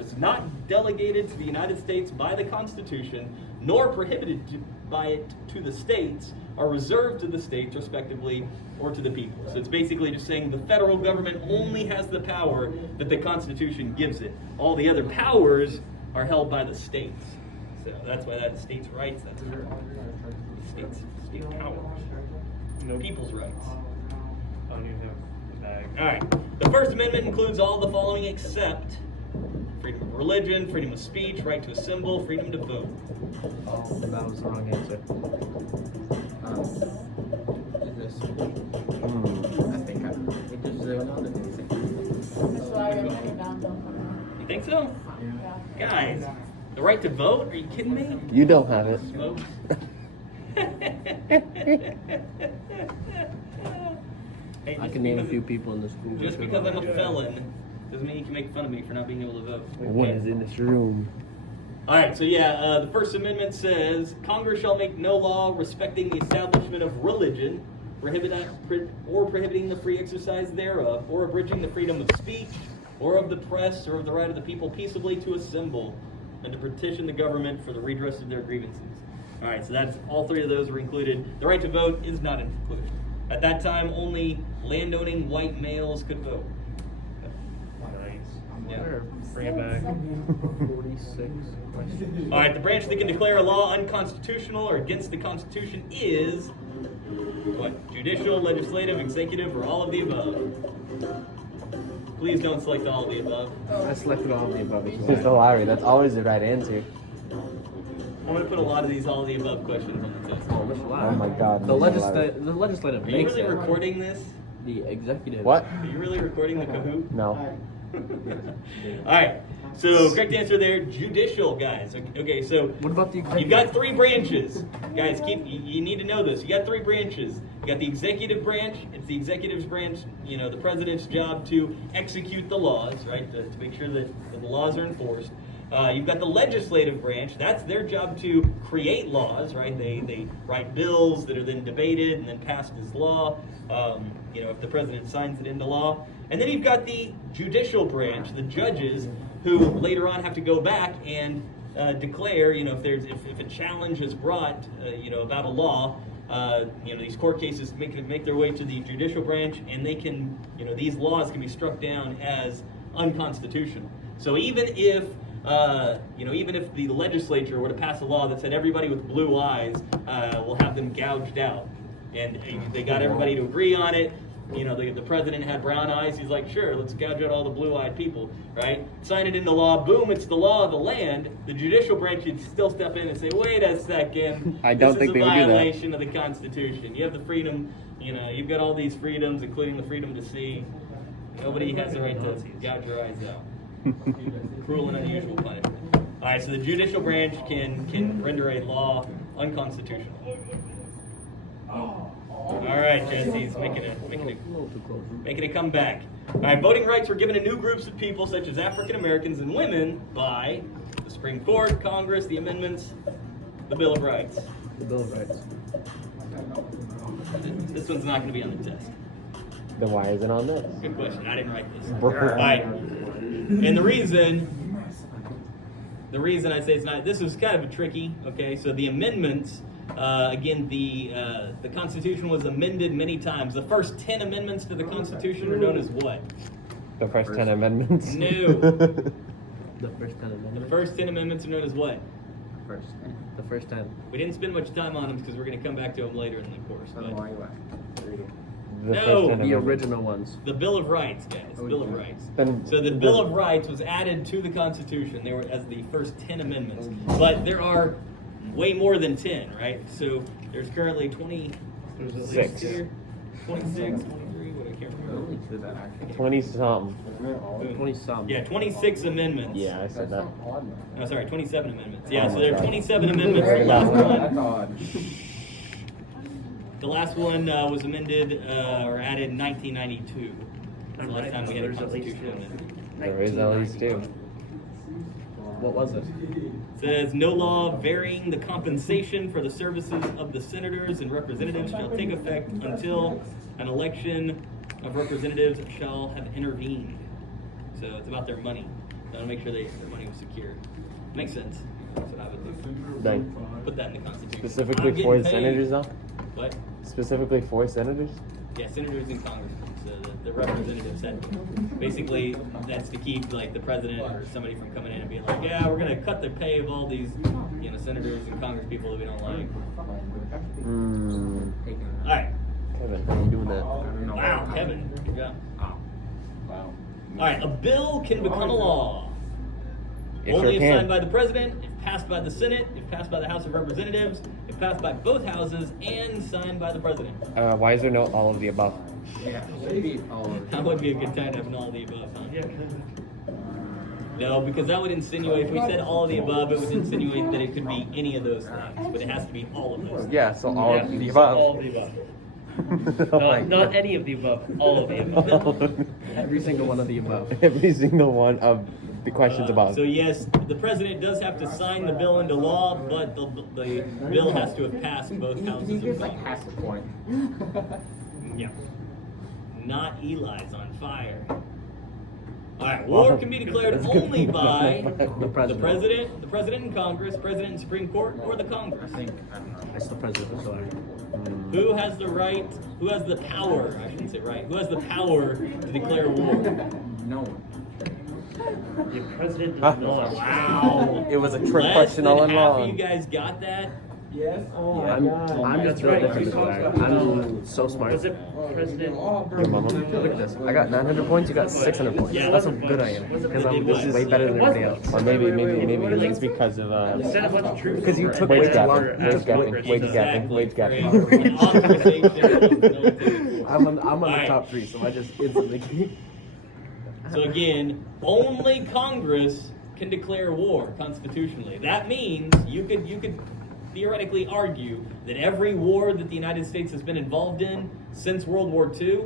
powers not delegated to the United States by the Constitution, nor prohibited by it to the states, are reserved to the states, respectively, or to the people. So it's basically just saying the federal government only has the power that the Constitution gives it. All the other powers are held by the states. So that's why that's states' rights. That's state powers. No people's rights. All right. The First Amendment includes all the following except freedom of religion, freedom of speech, right to assemble, freedom to vote. That was the wrong answer. Is this? I think it just another thing. That's why I wrote it down. You think so? Yeah. Guys, the right to vote? Are you kidding me? You don't have it. Smokes. Hey, I just can name a because- few people in the school. Just because I'm a felon doesn't mean you can make fun of me for not being able to vote. One is in this room. All right, so yeah, the First Amendment says Congress shall make no law respecting the establishment of religion, prohibiting the free exercise thereof, or abridging the freedom of speech, or of the press, or of the right of the people peaceably to assemble, and to petition the government for the redress of their grievances. All right, so that's all three of those were included. The right to vote is not included. At that time, only landowning white males could vote. Yeah. Bring it back. 46 questions. All right, the branch that can declare a law unconstitutional or against the Constitution is what? Judicial, legislative, executive, or all of the above? Please don't select all of the above. I selected all of the above. It's just hilarious. That's always the right answer. I'm going to put a lot of these all of the above questions on the test. Oh my God. The that's hilarious. legislative Are you makes really it. recording this? The executive. What? Are you really recording the Kahoot? No. All right, so correct answer there, judicial, guys. Okay, so What about the executive? you've got three branches. Guys, you need to know this. You got three branches. You got the executive branch. It's the executive's branch, the president's job to execute the laws, right, to make sure that the laws are enforced. You've got the legislative branch. That's their job to create laws, right? They write bills that are then debated and then passed as law, if the president signs it into law. And then you've got the judicial branch, the judges, who later on have to go back and declare, if a challenge is brought, about a law, these court cases make their way to the judicial branch, and they can, these laws can be struck down as unconstitutional. So even if the legislature were to pass a law that said everybody with blue eyes will have them gouged out, and they got everybody to agree on it. The president had brown eyes. He's like, sure, let's gouge out all the blue-eyed people, right? Sign it into law. Boom, it's the law of the land. The judicial branch should still step in and say, wait a second. I don't think they would do that. This is a violation of the Constitution. You have the freedom, you've got all these freedoms, including the freedom to see. Nobody has the right to gouge your eyes out. Cruel and unusual punishment. All right, so the judicial branch can render a law unconstitutional. All right, Jesse's making a comeback. All right, voting rights were given to new groups of people, such as African Americans and women, by the Supreme Court, Congress, the amendments, the Bill of Rights. The Bill of Rights. This one's not going to be on the test. Then why is it on this? Good question. I didn't write this. Brr. All right. And the reason I say it's not, this is kind of a tricky, okay? So the amendments, again, the Constitution was amended many times. The first 10 amendments to the Constitution are known as what? The first 10 amendments? No. The first 10 amendments. The first 10 amendments are known as what? The first 10. We didn't spend much time on them because we're going to come back to them later in the course. I don't know But why you laugh. The No, first 10 The amendments. original ones. the Bill of Rights, guys. Bill of Rights. Then So the Bill of Rights was added to the Constitution. They were as the first 10 amendments. But there are way more than 10, right? So there's currently 26 Six. here. 26, 23, what I can't remember. Only two that actually. 20 something. 20 some. Yeah, 26 amendments. Yeah, I said that. No, sorry, 27 amendments. Yeah, so there are 27 amendments. The Very last good. one, That's odd. the last one was amended or added in 1992. That's the last time we had a There's at least constitutional two. amendment. There is at least 2. What was it? It says, no law varying the compensation for the services of the senators and representatives shall take effect until an election of representatives shall have intervened. So it's about their money. They want to make sure their money was secure. Makes sense. That's what I would do. Like, Put that in the Constitution. specifically I'm for the getting paid. senators, though? What? Specifically for senators? Yeah, senators and congressmen. So the representatives that basically that's to keep like the president or somebody from coming in and being like, yeah, we're gonna cut the pay of all these, senators and congress people that we don't like. All right. Kevin, how you doing that? Wow, Kevin, good job. Wow. All right, a bill can become a law. It Only sure if can. signed by the president, if passed by the Senate, if passed by the House of Representatives, if passed by both houses, and signed by the president. Why is there no all of the above? Yeah, maybe all of That would be a good time to have an all of the above, huh? No, because that would insinuate, if we said all of the above, it would insinuate that it could be any of those things, but it has to be all of those things. Yeah, so all of the So above. all of the above. Oh my Not God. any of the above, all of the above. Every single one of the above. Every single one of the questions above. So yes, the president does have to sign the bill into law, but the bill has to have passed both houses of He's like Congress. half the point. Yeah. Not Eli's on fire. All right, war can be declared That's good. only by The president. the president and Congress, president and Supreme Court, or the Congress. I think, I don't know. It's the president, sorry. Who has the right? Who has the power? I shouldn't say right. Who has the power to declare war? No one. The president Ah. does not. Wow. It was a trick Less question than all half along. of you guys got that? Yes. I'm just built different than that. I'm so smart. Was it president? Your mama? Look at this. I got 900 points, you got 600 points. Yeah. That's how good I am. Because I'm just way better than everybody else. Or maybe it's because of, Said a bunch of truth. because you took Way wage too long. gapping, wage gapping, wage gapping, wage Great. gapping. Authorization. I'm on Alright. the top 3, so I just instantly. So again, only Congress can declare war constitutionally. That means you could theoretically argue that every war that the United States has been involved in since World War II,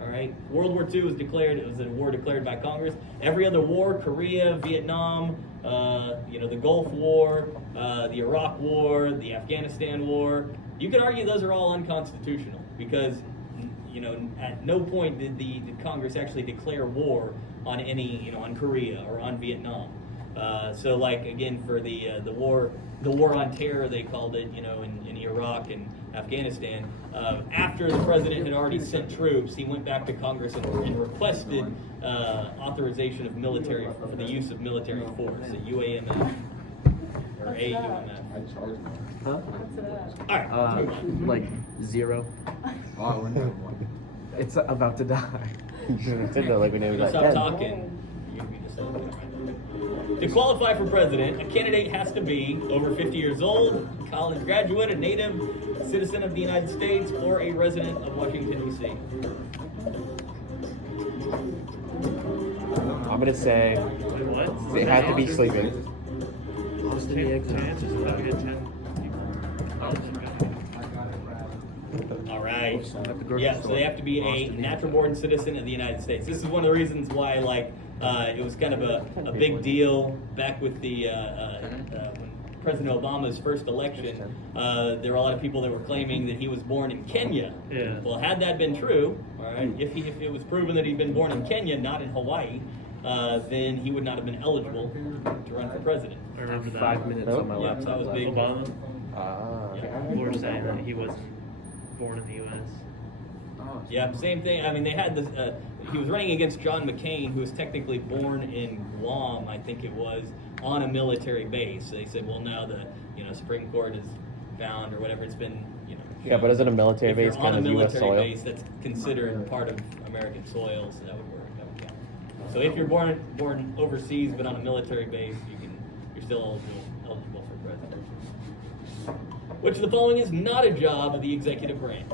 all right, World War II was declared, it was a war declared by Congress. Every other war, Korea, Vietnam, the Gulf War, the Iraq War, the Afghanistan War, you could argue those are all unconstitutional because at no point did Congress actually declare war on on Korea or on Vietnam. So like again for the war on terror they called it, in Iraq and Afghanistan. After the president had already sent troops, he went back to Congress and requested authorization of military for the use of military force, a UAMF or AUMF. Huh? All right. Like 0. Oh, I wouldn't have one. It's about to die. Like we never got Stop 10. talking. To qualify for president, a candidate has to be over 50 years old, college graduate, a native citizen of the United States, or a resident of Washington, D.C. I'm gonna say What? they have to be sleeping. All right. Yeah, so they have to be a natural-born citizen of the United States. This is one of the reasons why, it was kind of a big deal back with the when President Obama's first election. There were a lot of people that were claiming that he was born in Kenya. Yeah. Well, had that been true, all right, if it was proven that he'd been born in Kenya, not in Hawaii, then he would not have been eligible to run for president. I remember that. 5 minutes on my Yeah, laptop. that was big. Obama. Ah. Were saying that he wasn't born in the U.S. Oh, Yeah, same thing. I mean, they had this. He was running against John McCain, who was technically born in Guam, I think it was, on a military base. They said, well, now the Supreme Court has found or whatever it's been. Yeah, but isn't a military if you're base on kind a of U.S. military soil? base, that's considered part of American soil, so that would work. That would count. So if you're born overseas but on a military base, you're still eligible for president. Which of the following is not a job of the executive branch?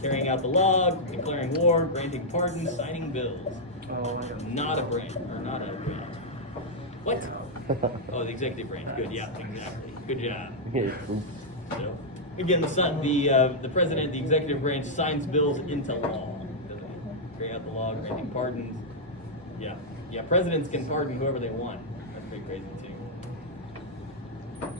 Carrying out the law, declaring war, granting pardons, signing bills. Oh my God. Not a branch, or not a job. What? Oh, the executive branch. Good, yeah, exactly. Good job. So, again, the president, the executive branch signs bills into law. Doesn't he? Carrying out the law, granting pardons. Yeah, presidents can pardon whoever they want. That's pretty crazy too.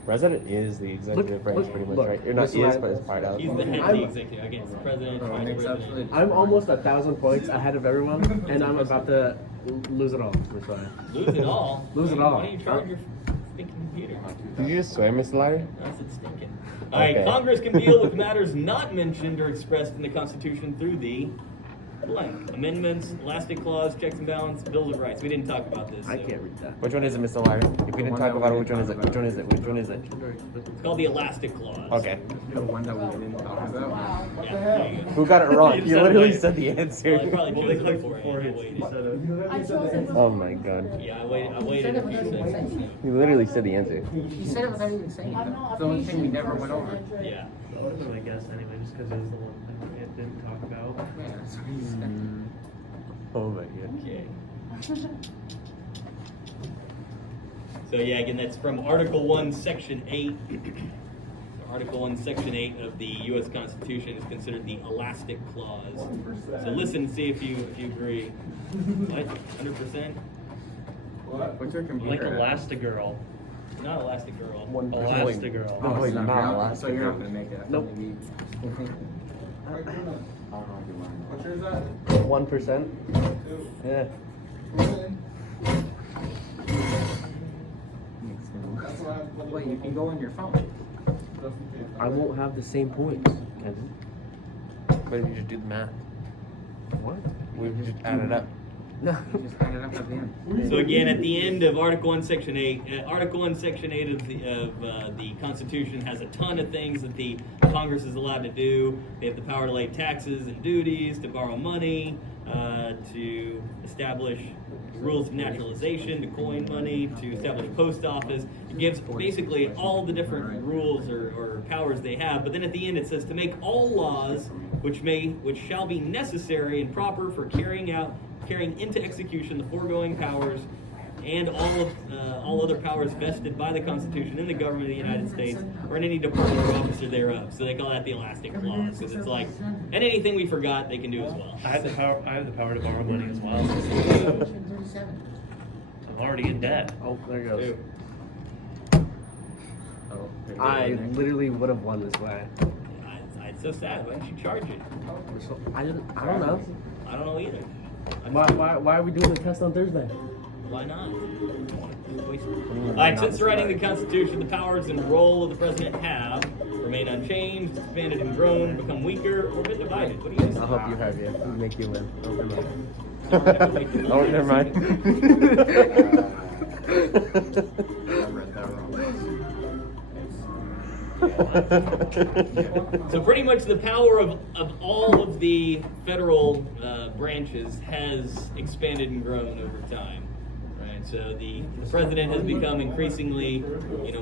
President is the executive branch, pretty much, right? You're not listen, is, I- but it's part of. He's the head of I'm- the executive. Again, it's the president, No, it vice makes president. absolutely. I'm almost 1,000 points ahead of everyone, and I'm about to Lose it all. That's why. Lose it all. Lose it all. Why don't you charge your stinking computer? Did you just swear, Mr. Larry? That's it stinking. All right, Okay. Congress can deal with matters not mentioned or expressed in the Constitution through the blank. Amendments, elastic clause, checks and balance, bills of rights. We didn't talk about this. I so- can't read that. Which one is it, Mr. Larry? If we didn't talk about it, which one is it? Which one is it? Which one is it? It's called the elastic clause. Okay. The one that we didn't talk about. Wow. Yeah, there you go. Who got it wrong? You You said literally it. said the Well, I answer. probably chose it clicked before before I it waited. instead of. I chose it. Oh my god. Yeah, I waited a few seconds. You literally said the answer. You said it without even saying I'm it. not It's the only thing we patient. never went over. Yeah. I guess anyway, just because it was the one thing it didn't talk about. Yeah, that's what you said. Oh my god. Okay. So yeah, again, that's from Article 1, Section 8. Article 1, Section 8 of the U.S. Constitution is considered the elastic clause. So listen, see if you agree. What? 100%? What's your Like computer? Elastigirl. Not Elastigirl. Elastigirl. No, Oh, it's not not last. So you're not gonna make it. Nope. Maybe. What's yours at? 1%? Yeah. Wait, you can go on your phone. I won't have the same points. But if you just do the math. What? We just add it up. No. You just add it up at the end. So again, at the end of Article 1, Section 8, Article 1, Section 8 of the Constitution has a ton of things that the Congress is allowed to do. They have the power to lay taxes and duties, to borrow money, to establish rules of naturalization, to coin money, to establish post office. It gives basically all the different rules or powers they have. But then at the end it says to make all laws which shall be necessary and proper for carrying into execution the foregoing powers and all other powers vested by the Constitution in the government of the United States or in any department or officer thereof. So they call that the elastic clause because it's like, and anything we forgot they can do as well. I have the power to borrow money as well. I'm already in debt. Oh, there it goes. Oh, I literally would have won this way. It's so sad. Why don't you charge it? I don't know. I don't know either. Why are we doing the test on Thursday? Why not? All right, since writing the Constitution, the powers and role of the president have remained unchanged, expanded and grown, become weaker, or been divided. What do you guys I think? hope you have you. Make you win. Oh, Oh, never mind. I read that wrong. So pretty much the power of all of the federal branches has expanded and grown over time. Right? So the president has become increasingly,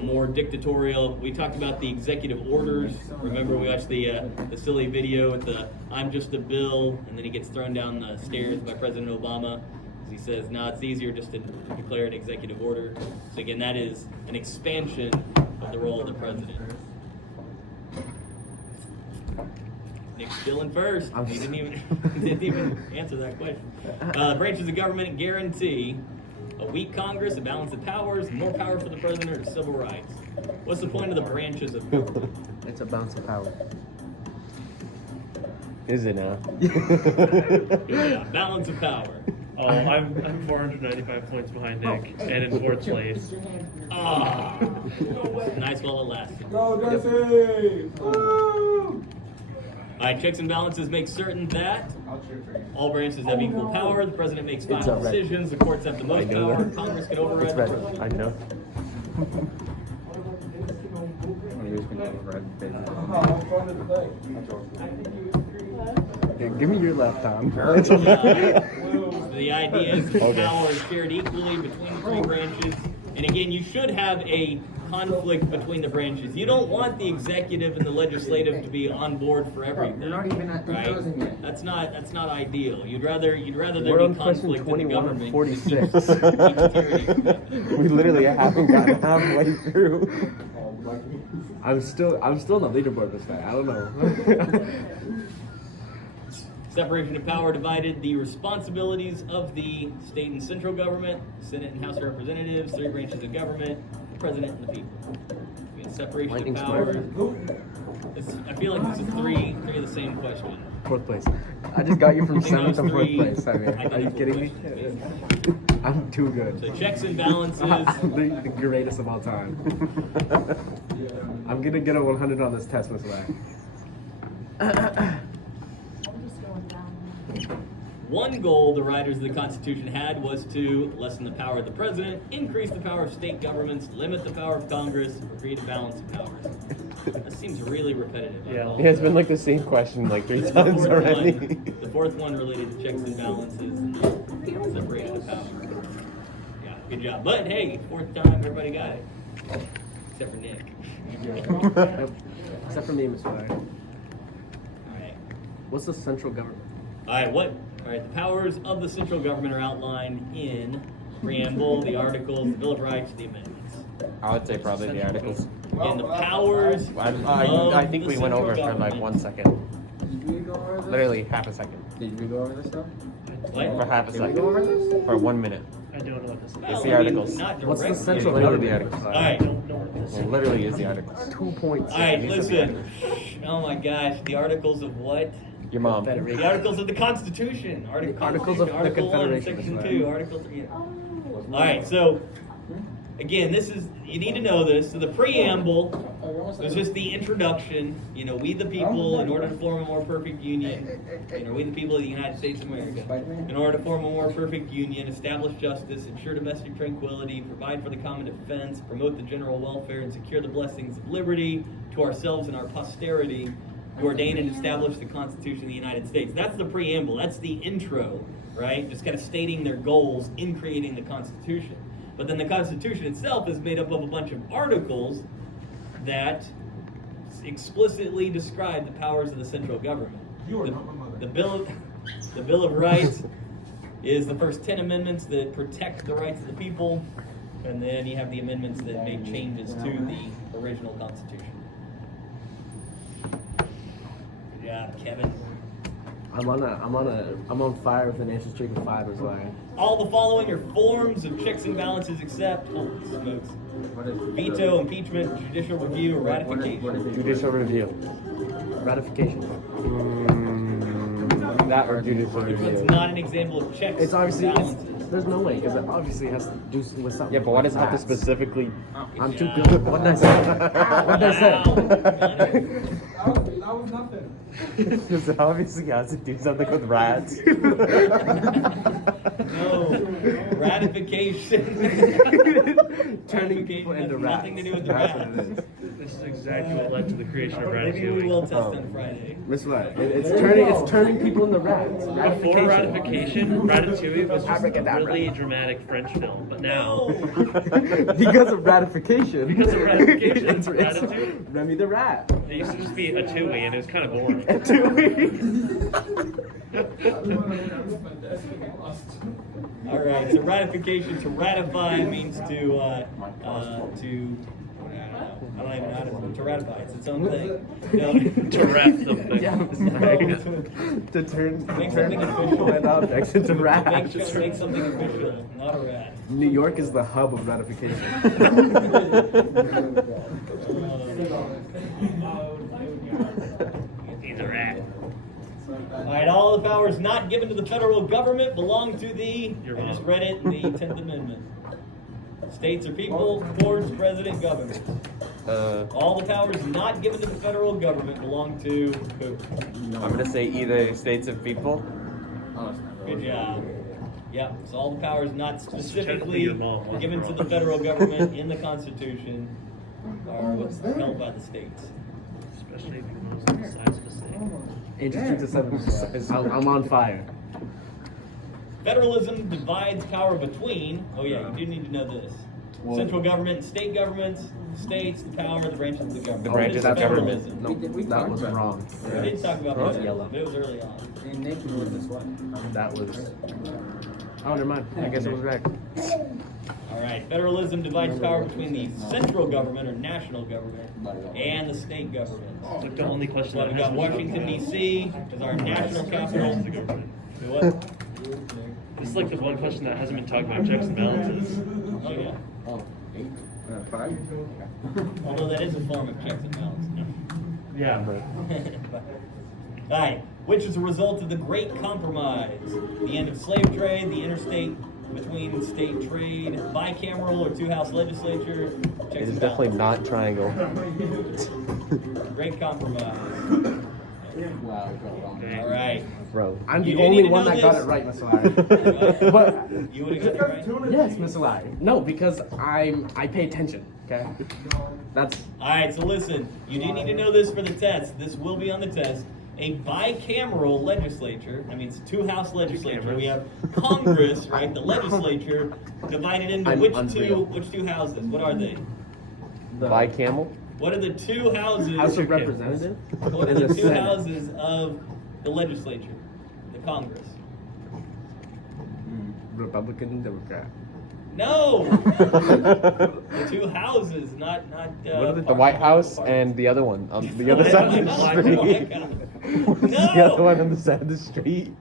more dictatorial. We talked about the executive orders. Remember, we watched the silly video with the "I'm just a bill," and then he gets thrown down the stairs by President Obama. He says, "No, it's easier just to declare an executive order." So again, that is an expansion of the role of the president. Nick's still in first. He didn't even answer that question. Branches of government guarantee a weak Congress, a balance of powers, more power for the president, or civil rights. What's the point of the branches of government? It's a bounce of power. Is it now? Yeah, balance of power. Oh, I'm 495 points behind Nick and in fourth place. Ah, nice while it lasted. Go, Jesse! Woo! All right, checks and balances make certain that all branches have equal power. The president makes It's final all right. decisions. The courts have the most I know power. that. Congress can It's override the red. president. I know. You're just gonna override the How fun did it play? Give me your left arm. The idea is the Okay. power is shared equally between the three branches. And again, you should have a conflict between the branches. You don't want the executive and the legislative to be on board for everything. You're not even at the right? closing yet. That's not ideal. You'd rather there We're be on question conflict in the 21 government. of 46. We literally haven't gotten halfway through. I'm still on the leaderboard this guy. I don't know. Separation of power divided the responsibilities of the state and central government, Senate and House of Representatives, three branches of government, the president and the people. Again, separation Lightning of power. square. I feel like this is three of the same question. Fourth place. I just got you from I think I was 7th to 4th three. place. I mean, I got are you fourth kidding me? place. I'm too good. So checks and balances. the greatest of all time. I'm gonna get a 100 on this test, Miss Lack. I'm just going down. One goal the writers of the Constitution had was to lessen the power of the president, increase the power of state governments, limit the power of Congress, or create a balance of powers. That seems really repetitive. I don't know. Yeah, it's been like the same question like 3 The times fourth already. one- the fourth one related to checks and balances and separation of power. Yeah, good job. But hey, fourth time, everybody got it. Except for Nick. Except for me, Miss Lack. All right. What's the central government? All right, the powers of the central government are outlined in preamble, the articles, the Bill of Rights, the amendments. I would say probably the articles. Again, the powers I think of we the went over central for like government. 1 second. Did we go over this? Literally half a second. Did we go over this stuff? What? For half a Did we go over second. this? For 1 minute. I don't know what this is. Well, It's the I mean, articles. not What's the directly. central Yeah, government? the articles. All right. I don't know what this is. It literally is the articles. 2 points. All right, listen. Oh my gosh, the articles of what? Your mom. The articles of the Constitution. Articles of the Article 1, Confederation, Section that's 2, right. Article 3. All right, so again, you need to know this. So the preamble was just the introduction. You know, we the people, in order to form a more perfect union, we the people of the United States of America, in order to form a more perfect union, establish justice, ensure domestic tranquility, provide for the common defense, promote the general welfare, and secure the blessings of liberty to ourselves and our posterity, to ordain and establish the Constitution of the United States. That's the preamble. That's the intro, right? Just kind of stating their goals in creating the Constitution. But then the Constitution itself is made up of a bunch of articles that explicitly describe the powers of the central government. You are not my mother. The Bill of Rights is the first 10 amendments that protect the rights of the people, and then you have the amendments that make changes to the original Constitution. Good job, Kevin. I'm on fire with an answer streak of 5 or something. All the following are forms of checks and balances except holy smokes. What is Veto, impeachment, judicial review, or ratification. What is it? Judicial review. Ratification. That or judicial Which one's review. not an example of checks It's obviously, and balances? there's no way, because it obviously has to do with something. Yeah, but why does it have to Facts. specifically? I'm too good. What did I say? What did I say? That was nothing. Because it obviously has to do something with rats. No, ratification. Turning people Ratification into has rats. nothing to do with the That's rats. what it is. This is exactly what led to the creation of Maybe we Ratatouille. will test on Friday. Miss Lack, it's turning people into rats. Before Ratification, Ratatouille was just a Abracadabra. really dramatic French film, but now, Because of ratification. Because of ratification, it's Ratatouille. Remy the rat. it used to just be a Tui, and it was kind of boring. All right, so ratification, to ratify means to I don't even know how to ratify. It's its own thing. No. To ref something. To turn Make something official. and objects into rats. Make something official, not a rat. New York is the hub of ratification. He's a rat. All right, all the powers not given to the federal government belong to the, Your I just mom. read it, the 10th Amendment. States or people, courts, president, government. All the powers not given to the federal government belong to who? I'm gonna say either states of people. Oh, it's not Good job. Yep, so all the powers not specifically your mom wasn't given to wrong. the federal government in the Constitution are what's held by the states. Especially if you know the size of the state. Interesting to 7. I'm on fire. Federalism divides power between, oh yeah, you do need to know this. Central government and state governments, states, the power, the branches of the government. The What branches is of government. federalism? No, that was wrong. We did talk about That's that, yellow. but it was early on. In nature with this one. That was. Oh, never mind. I guess it was right. All right, federalism divides power between the central government or national government and the state government. Like the only question So that we've got hasn't Washington D.C. as our national capital. the government. What? This is like the one question that hasn't been talked about checks and balances. Oh yeah. Oh, 8? 5? Although that is a form of checks and balances. Yeah, but Alright, which is a result of the Great Compromise, the end of slave trade, the interstate between state trade, bicameral or two-house legislature. It is definitely not triangle. Great Compromise. Wow. Alright. Bro. I'm You the do only need to one know that got this. it right, Miss Larry. But You would have got it right? yes, Miss Larry. No, because I pay attention. Okay. That's Alright, so listen, you do need to know this for the test. This will be on the test. A bicameral legislature, I mean it's a two-house legislature. We have Congress, right? The legislature divided into I'm which unreal. two houses? What are they? By camel? What are the two houses? House of Representatives. What are and the the two Senate. houses of the legislature? The Congress. Republican, Democrat. No! The two houses, not The White House and the other one on the other side of the street. The other one on the side of the street.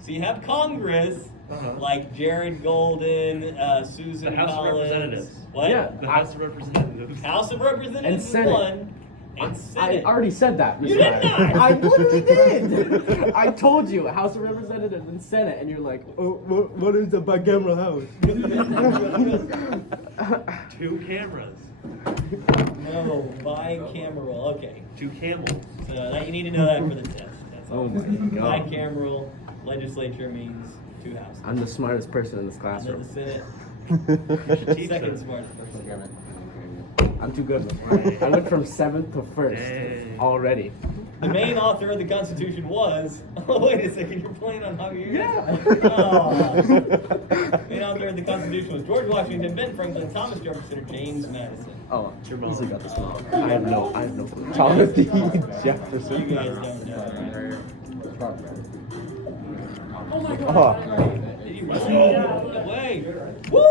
So you have Congress, like Jared Golden, Susan The House of Collins. Representatives. What? Yeah. The House of Representatives. House of Representatives And is Senate. one, and I Senate. already said that, Miss You did Larry. not. I literally did. I told you, House of Representatives and Senate, and you're like, oh, what is a bicameral house? Two cameras. No, bicameral. Okay. Two camels. So that, you need to know that for the test. That's all. Oh my god. Bicameral legislature means two houses. I'm the smartest person in this And then classroom. the Senate, Teach second them. smartest person. I'm too good. I went from 7th to 1st Dang. already. The main author of the Constitution was. Oh, wait a second. You're playing on Javier? Yeah. Oh. The main author of the Constitution was George Washington, Ben Franklin, Thomas Jefferson, or James Madison. Oh, Your easily mom. got this one. I have no clue. Thomas D. You Jefferson. guys don't know, right? Oh my Oh. god. Did you No way. Woo!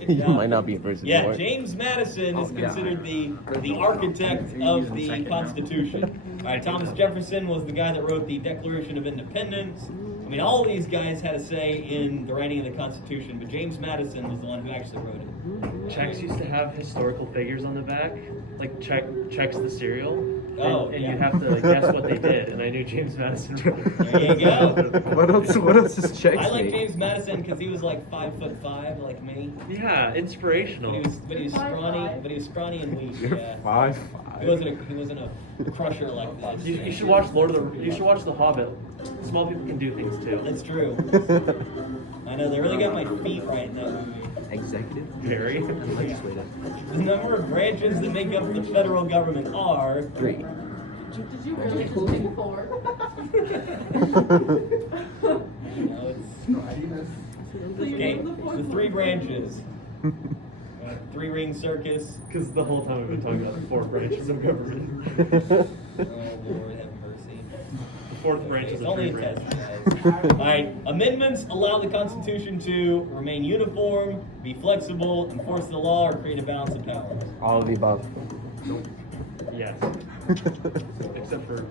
Good You job. might not be a person. Yeah, anymore. James Madison is Oh, yeah. considered the architect of the Constitution. All right, Thomas Jefferson was the guy that wrote the Declaration of Independence. I mean, all these guys had a say in the writing of the Constitution, but James Madison was the one who actually wrote it. Checks used to have historical figures on the back, like checks the cereal. Oh, and yeah. you have to guess what they did, and I knew James Madison. There you go. What else is checks? I like James Madison because he was like 5'5", like me. Yeah, inspirational. But he was scrawny. But he was scrawny and weak. You're Yeah. 5'5". He wasn't a crusher like this. You should watch You should watch The Hobbit. Small people can do things too. That's true. I know they really got my feet right in that movie. Executive Very. and legislative. The number of branches that make up the federal government are 3. Did you really just do 4? You know, okay, the 3 branches. Three-ring circus. Because the whole time we've been talking about the 4 branches of government. Oh Lord, have mercy. The 4th branch Okay, is it's a only a 3 test, branch. guys. All right, amendments allow the Constitution to remain uniform, be flexible, enforce the law, or create a balance of powers. All of the above. Yes. Except for.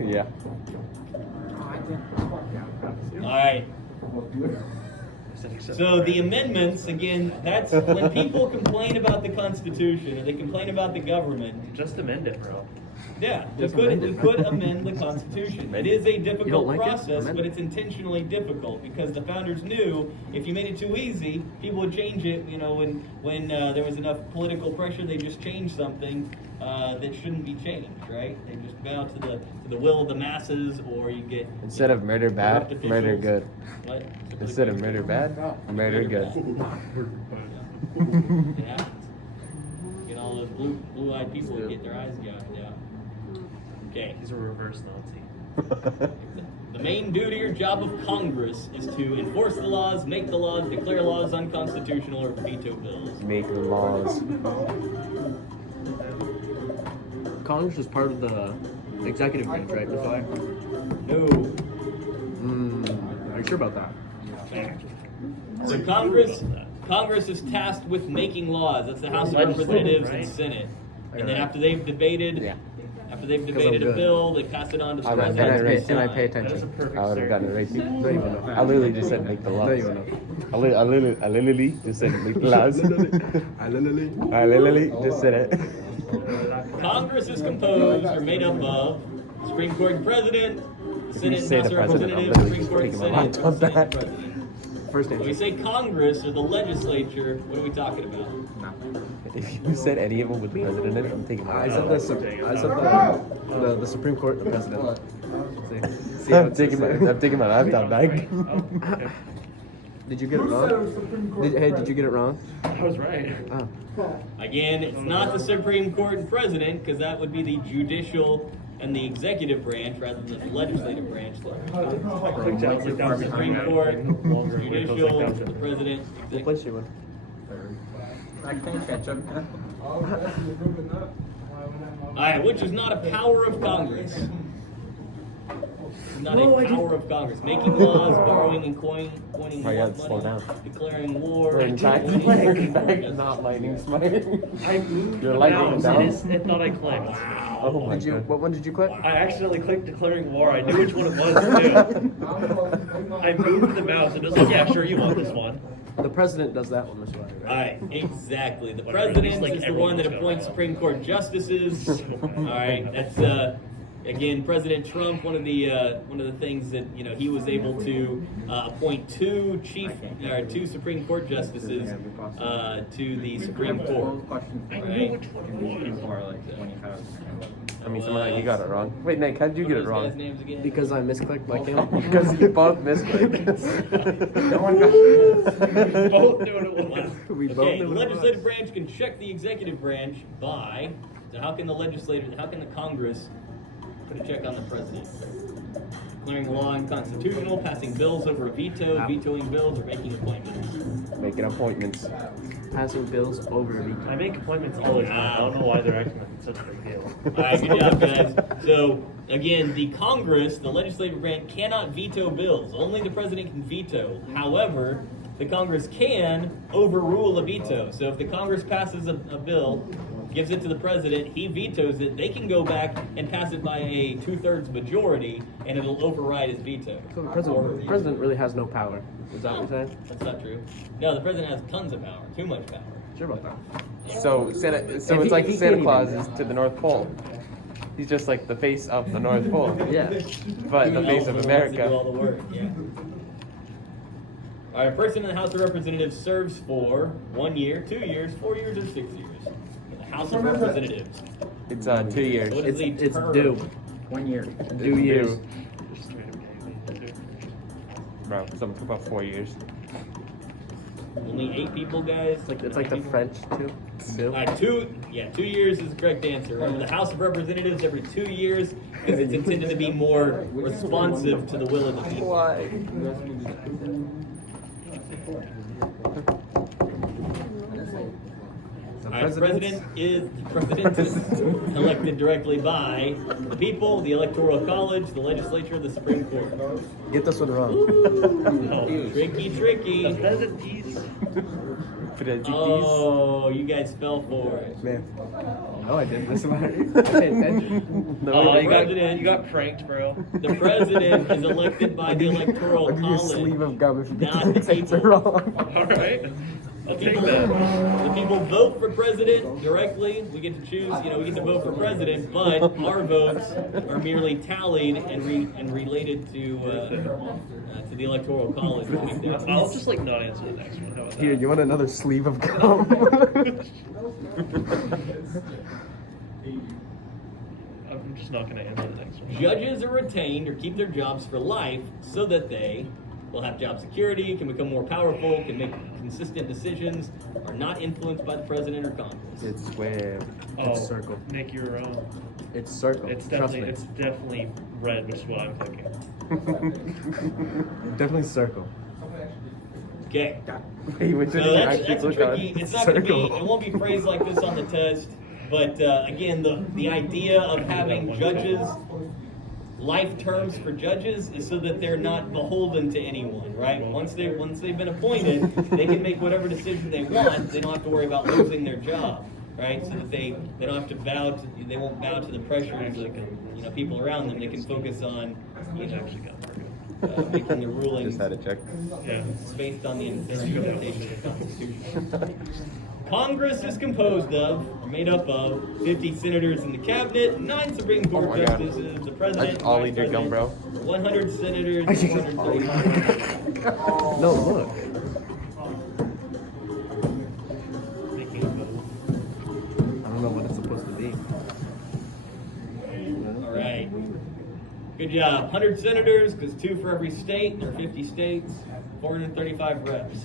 Yeah. All right. I said except So for- the amendments, again, that's when people complain about the Constitution or they complain about the government. Just amend it, bro. Yeah, we Just could amend it. amend the Constitution. It is a difficult like it? process, Amend but it. it's intentionally difficult because the founders knew if you made it too easy, people would change it. You know, when there was enough political pressure, they just changed something that shouldn't be changed. Right? They just bow to the will of the masses, or you get Instead of murder bad, corrupt murder officials. good. What? Instead of murder bad, murder good. It happens. Get all those blue-eyed people that get their eyes gouged out. Okay. He's a reverse Nazi. The main duty or job of Congress is to enforce the laws, make the laws, declare laws unconstitutional, or veto bills. Make laws. Congress is part of the executive branch, right? That's why. No. Are you sure about that? So Congress is tasked with making laws. That's the House of Legislative, Representatives right? and Senate. And then after they've debated, Yeah. after they've I'm debated a good. bill, they pass it on to the And president. I to pay sign. That is a attention. perfect I would have gotten it right too. No, you wouldn't. I literally just said make the laws. No, you wouldn't. I literally just said make the laws. I literally. I literally just said it. Congress is composed or made up of Supreme Court President, If you Senate, say House the of president, I'm Representatives, literally Supreme just Court, taking my Senate, laptop Senate back. President. First When we answer. say Congress or the legislature, what are we talking about? If you said any of them with the president in it, I'm taking my I said laptop. the Supreme Court, the president. See how I'm it's taking my laptop back. Did you get it Who said it was wrong? Supreme Court? Did you get it wrong? I was right. Oh. Again, it's not the Supreme Court and President, because that would be the judicial and the executive branch rather than the legislative branch. I clicked it. I was like, that was Supreme Court, judicial, the President, What executive. place you in? I can't catch up now. Oh, that's moving up. Alright, which is not a power of Congress. Not a power of Congress. Making laws, borrowing and coining Oh, yeah, money, slow down. declaring war, We're in fact, not lightning smite. I moved You're the lightning mouse down? and it thought I clicked. Oh my Did you? god. What one did you click? I accidentally clicked declaring war. I knew which one it was too. I moved the mouse and it was like, yeah, sure, you want this one. The president does that one, Mr. Larry, right? Alright, exactly. The Whatever, president just like is the everyone one that was appoints going Supreme Court justices. Alright, that's again President Trump. One of the things that he was able to appoint two Supreme Court justices to the Supreme Court. Question I for knew which one it was. for like 25. I mean, somehow you got it wrong. Wait, Nick, how did you What get are it those guys' wrong? names again? Because I misclicked like him. Because you both misclicked. No one got Both knew what it was. We both Okay, the knew what it legislative was. branch can check the executive branch by. So how can the Congress put a check on the president? Declaring law unconstitutional, passing bills over a veto, vetoing bills, or making appointments. Making appointments. Passing bills over a week. I make appointments all the time. I don't know why they're acting like it's such a big deal. Alright, good job, guys. So, again, the Congress, the legislative branch, cannot veto bills. Only the president can veto. However, the Congress can overrule a veto. So if the Congress passes a bill, gives it to the president, he vetoes it, they can go back and pass it by a 2/3 majority, and it'll override his veto. So the president really has no power. Is that what you're saying? That's not true. No, the president has tons of power. Too much power. Sure about that. So If it's like he Santa can't Claus even- is to the North Pole. He's just like the face of the North Pole. Yeah. But the face of Elf wants to do all America. the work, yeah. All right, a person in the House of Representatives serves for 1 year, 2 years, 4 years, or 6 years. In the House of Representatives. It's 2 years. What is the It's term? due. 1 year. Due years. Just random game. Bro, something about 4 years. Only 8 people, guys. It's like the French too. Due. 2 years is the correct answer. Remember, the House of Representatives every 2 years because it's intended to be more responsive to the will of the people. Why? All right, the president is elected directly by the people, the Electoral College, the legislature, the Supreme Court. Get this one wrong. Ooh, tricky. The president's. Oh, you guys fell for it. Man. No, I didn't. Listen, I paid attention. Oh, you President. got pranked, bro. The president is elected by the Electoral I'll give you a College. sleeve of gum if you get Not the the answer people. wrong. All right. I'll The take people, that. the people vote for president directly. We get to choose. We get to vote for president, but our votes are merely tallied and related to the electoral college. I'll just like not answer the next one. How about that? Here, you want another sleeve of gum? I'm just not gonna answer the next one. Judges are retained or keep their jobs for life so that they will have job security, can become more powerful, can make consistent decisions, are not influenced by the president or Congress. It's square. Oh, It's circle. Nick, you're wrong. It's circle. It's Trust definitely red, which is what I'm clicking. me. Definitely circle. Okay. Hey, which So one did you that's actually a click tricky. on? It's not going to be. Circle. It won't be phrased like this on the test. But again, the idea of having judges, life terms for judges, is so that they're not beholden to anyone, right? Once they've been appointed, they can make whatever decision they want. They don't have to worry about losing their job, right? So that they don't have to they won't bow to the pressures of people around them. They can focus on Which actually got Marco. making the ruling. Just had to check. Yeah. It's based on the interpretation of the Constitution. Congress is composed of, or made up of, 50 senators in the cabinet, 9 Supreme Court my God. justices, the president, I'll vice eat your gum, bro. president, 100 senators, 435. No, look. Making a vote. I don't know what it's supposed to be. All right. Good job. 100 senators, because 2 for every state. There are 50 states. 435 reps.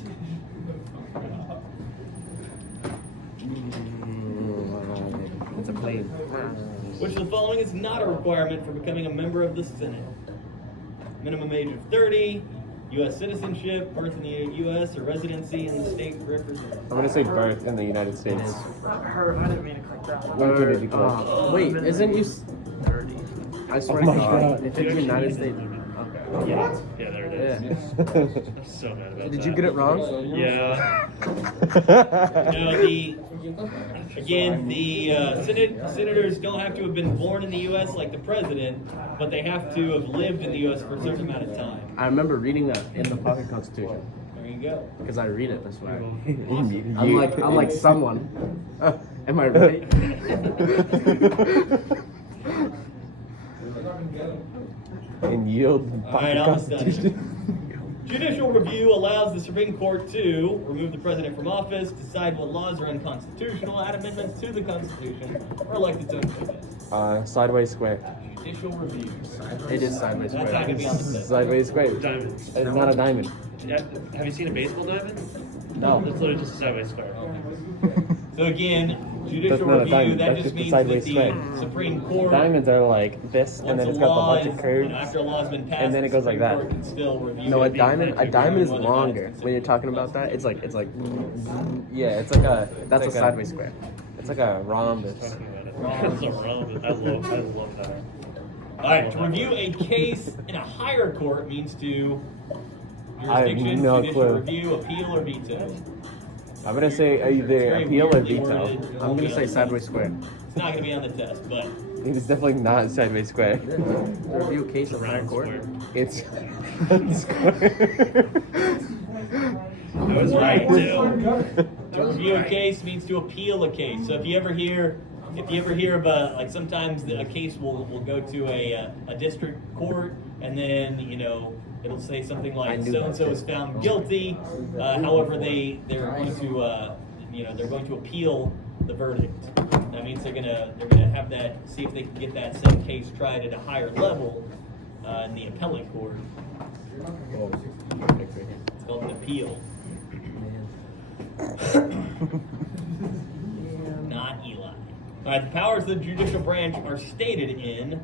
It's a plane. Which of the following is not a requirement for becoming a member of the Senate? Minimum age of 30, U.S. citizenship, birth in the U.S., or residency in the state represented. I'm gonna say birth in the United States. Or, did you click? wait, isn't you? I swear Oh to my God, God. if it's United States. Yeah, there it is. Yeah. I'm so mad about Did that. you get it wrong? Yeah. No, senators don't have to have been born in the U.S. like the president, but they have to have lived in the U.S. for a certain amount of time. I remember reading that in the pocket constitution There you go. because I read it this way. You- I'm like someone. Am I right? And yield All right, pocket almost done. constitution. Judicial review allows the Supreme Court to remove the president from office, decide what laws are unconstitutional, add amendments to the Constitution, or elect its own judges. Sideways square. Judicial review. It is sideways. That's not going to be on the test. Sideways square. Diamonds. It's not a diamond. Yeah, have you seen a baseball diamond? No. That's literally just a sideways square. So again, judicial That's not a review, diamond, that that's just just a means that sideways the square. Supreme Court, Diamonds are like this, and once then a it's got the law bunch of is, curves. after a law's been passed, and then it the goes like Supreme that. Court can still review No, it. a diamond is Whether or not longer. it's When you're talking about that, it's like Yeah, it's like a. that's a it's like sideways square. It's like a rhombus. Talking about it. That's so relevant. I love that. All right, to review a case in a higher court means to I have jurisdiction, no judicial clue. review, appeal, or veto. I'm gonna say It's either very appeal or weirdly veto. worded. It I'm won't be gonna on say the sideways test. square. It's not going to be on the test, but It's definitely not sideways square. Review a case of higher Round court. square. It's square. I was right too. to review a case means to appeal a case. So if you ever hear of like sometimes a case will go to a district court, and then it'll say something I like knew so and so that. is found guilty. However, they're going to they're going to appeal the verdict. That means they're gonna have that, see if they can get that same case tried at a higher level in the appellate court. It's called an appeal. Not Eli. All right, the powers of the judicial branch are stated in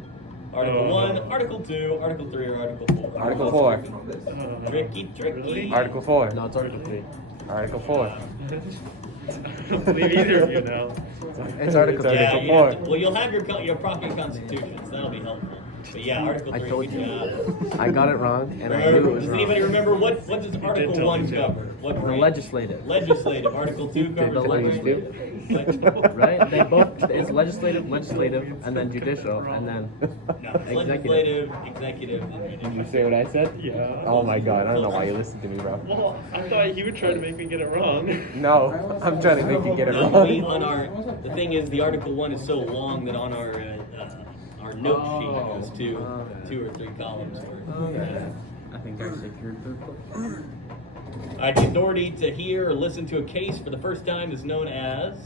Article 1, Article 2, Article 3, or Article 4. Article 4. Tricky. Really? Article 4. No, it's Article 3. Article 4. I don't believe either of you now. It's Article It's 3. Article you 4. have to- well, you'll have your property constitutions. That'll be helpful. But yeah, Article 3. I told good you. job. I got it wrong, and I knew it was Does wrong. anybody remember what does did Article tell 1 me to. cover? What The branch? legislative. Legislative. Article 2 covers The what legislative. branch? Right? They both. It's legislative, and then judicial, and then No, it's legislative, executive, and Did you judicial. say what I said? Yeah. Oh my god, I don't know why you listened to me, bro. Well, I thought you were trying to make me get it wrong. No, I'm trying to make you get it No, wrong. the thing is, the Article 1 is so long that on our note sheet it goes to 2 or 3 columns worth. I think I secured the. The authority to hear or listen to a case for the first time is known as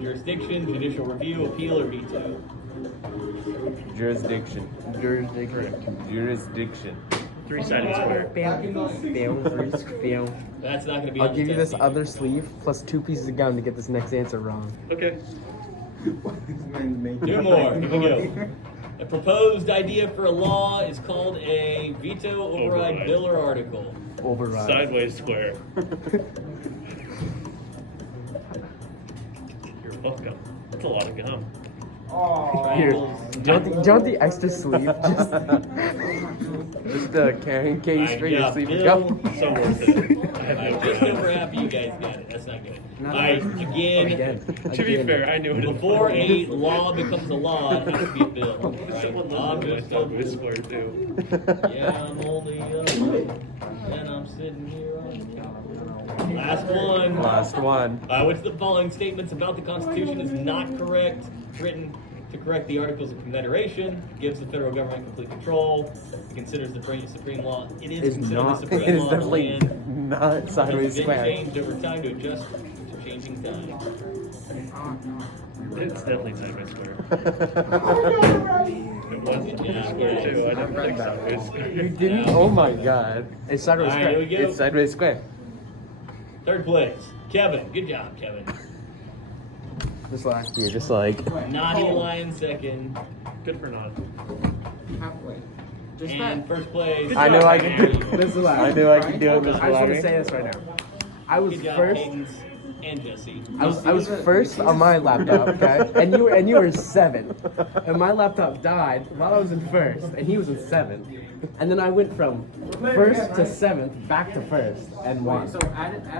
jurisdiction, judicial review, appeal, or veto. Jurisdiction. Jurisdiction. Three-sided square. That's not going to be I'll on give the you this test other sleeve plus 2 pieces of gum to get this next answer wrong. Okay. 2 more. Here we go. A proposed idea for a law is called a veto, override, Override. bill, or article. Override. Sideways square. You're welcome. That's a lot of gum. Here, Triangles. do you want the extra sleeve? Just carrying case for your Yeah, sleeping Bill. cup. So worth it. I have I'm no just doubt. super happy you guys got it. That's That's not good. Not All right, good. again. To be fair, I knew it. Before a law becomes a law, it has to be a bill. Right? Someone I'm loves just my voice score too. Yeah, I'm only and I'm sitting here on the couch. Last one. Last one. Which of the following statements about the Constitution is not correct? Written to correct the Articles of Confederation, gives the federal government complete control, considers the supreme law. It is It's considered not- the supreme It is law of the definitely land. not sideways It's been square. changed over time to adjust to changing times. It's definitely sideways square. It was Yeah, square too. I never read think that sideways one. square. You didn't? Oh my god. It's sideways Alright, square. here we go. It's sideways square. Third place, Kevin. Good job, Kevin. Just like You're just like. Naughty Lion second. Good for not. Halfway. Just And that. first place. I knew I could Mary. do this is like I knew I could do it, I Mr. just want to Larry. say this right now. I was Good job, first. Cadence and Jesse. I was first on my laptop, okay, and you were 7, and my laptop died while I was in first, and he was in 7th, and then I went from first to 7th back to first and won. So add it.